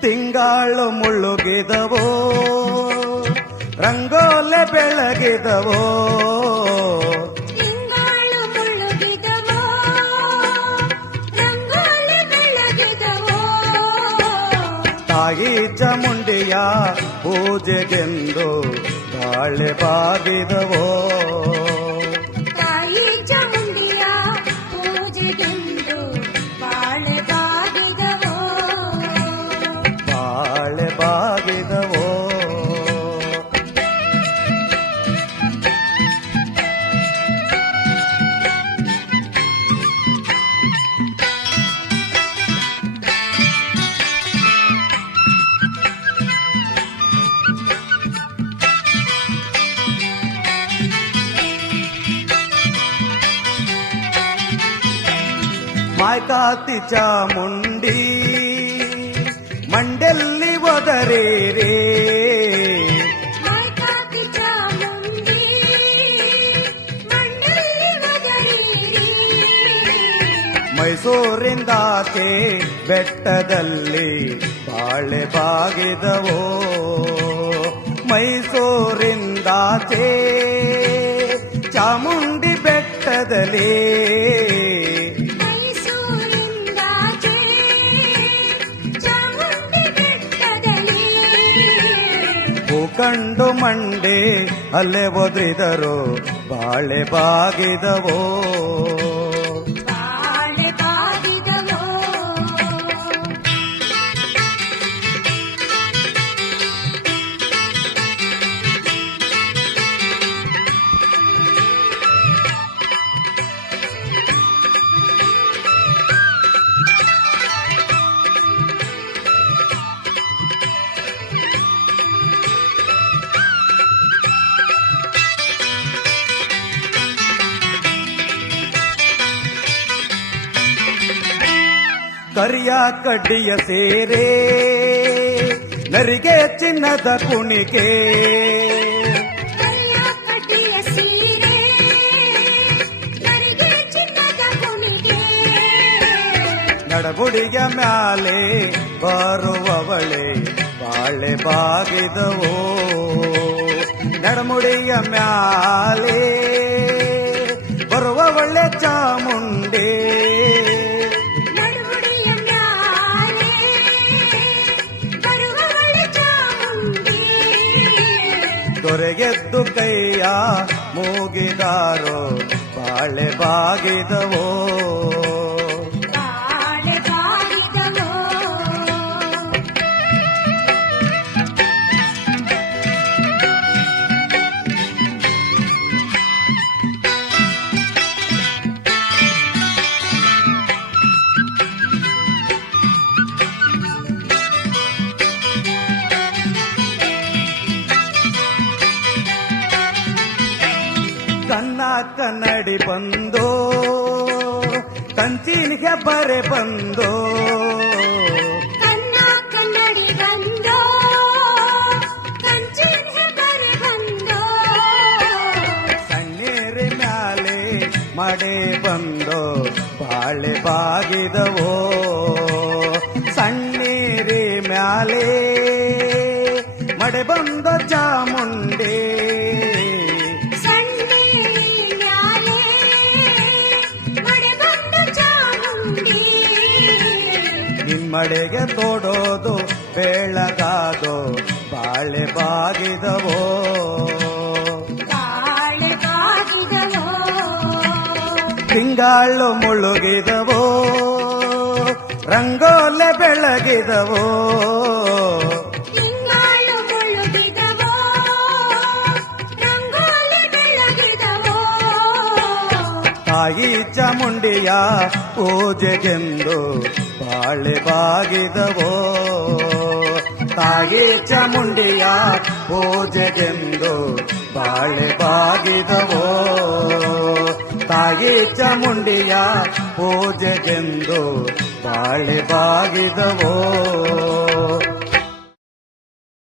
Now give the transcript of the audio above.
ತಿಂಗಾಳು ಮುಳ್ಳುಗಿದವೋ? ರಂಗೋಲೆ ಬೆಳಗಿದವೋ? ತಿಂಗಾಳು ಮುಳುಗಿದವೋ ರಂಗೋಲಿ ಬೆಳಗಿದವೋ? ತಾಯಿ ಚಾಮುಂಡಿಯ ಪೂಜೆಗೆಂದು ಬಾಳೆ ಬಾಗಿದವೋ ಮಾಯ್ಕಾತಿ ಚಾಮುಂಡಿ ಮಂಡೆಲ್ಲಿ ಮಂಡಲ್ಲಿ ಒದರಿರಿ? ಮೈಸೂರಿಂದಾಚೆ ಬೆಟ್ಟದಲ್ಲಿ ಬಾಳೆ ಬಾಗಿದವೋ? ಮೈಸೂರಿಂದಾಚೆ ಚಾಮುಂಡಿ ಬೆಟ್ಟದಲ್ಲಿ ಭೂಕಂಡು ಮಂಡೆ ಅಲ್ಲೇ ಒದ್ರಿದರು ಬಾಳೆ ಬಾಗಿದವೋ. ಕರಿಯ ಕಡ್ಡಿಯ ಸೇರೆ ನರಿಗೆ ಚಿನ್ನದ ಕುಣಿಕೆ. ಕುಣಿಗೆ ನಡಗುಡಿಯ ಮ್ಯಾಲೆ ಬರುವವಳೆ ಬಾಳೆ ಬಾಗಿದವೋ. ನಡಮುಡಿಯ ಮ್ಯಾಲೆ ಬರುವವಳೆ ಚಾಮುಂಡೆ. ದೊರೆಗೆದ್ದು ಕೈಯ ಮೂಗಿದಾರೋ ಬಾಳೆ ಬಾಗಿದವೋ. ಕನ್ನಡಿ ಬಂದೋ ಕಂಚಿನಿಗೆ ಬರೆ ಬಂದೋ. ಮಡೆ ಬಂದೋ ಬಾಳೆ ಬಾಗಿದವೋ. ಸಣ್ಣೀರಿ ಮ್ಯಾಲೆ ಮಡೆ ಬಂದ ಚಾಮುಂಡೆ ನಿಮ್ಮಡೆಗೆ ತೋಡೋದು ಬೆಳಗಾದೋ ಬಾಳೆ ಬಾಗಿದವೋ? ತಿಂಗಾಳು ಮುಳುಗಿದವೋ? ರಂಗೋಲಿ ಬೆಳಗಿದವೋ? ತಾಯಿ ಚಾಮುಂಡಿಯ ಪೂಜೆಗೆಂದು ಬಾಳೆ ಬಾಗಿದವೋ? ತಾಗಿ ಚಾಮುಂಡಿಯ ಪೂಜೆಗೆಂದು ಬಾಳೆ ಬಾಗಿದವೋ? ತಾಗಿ ಚಾಮುಂಡಿಯ ಪೂಜೆಗೆಂದು ಬಾಳೆ ಬಾಗಿದವೋ?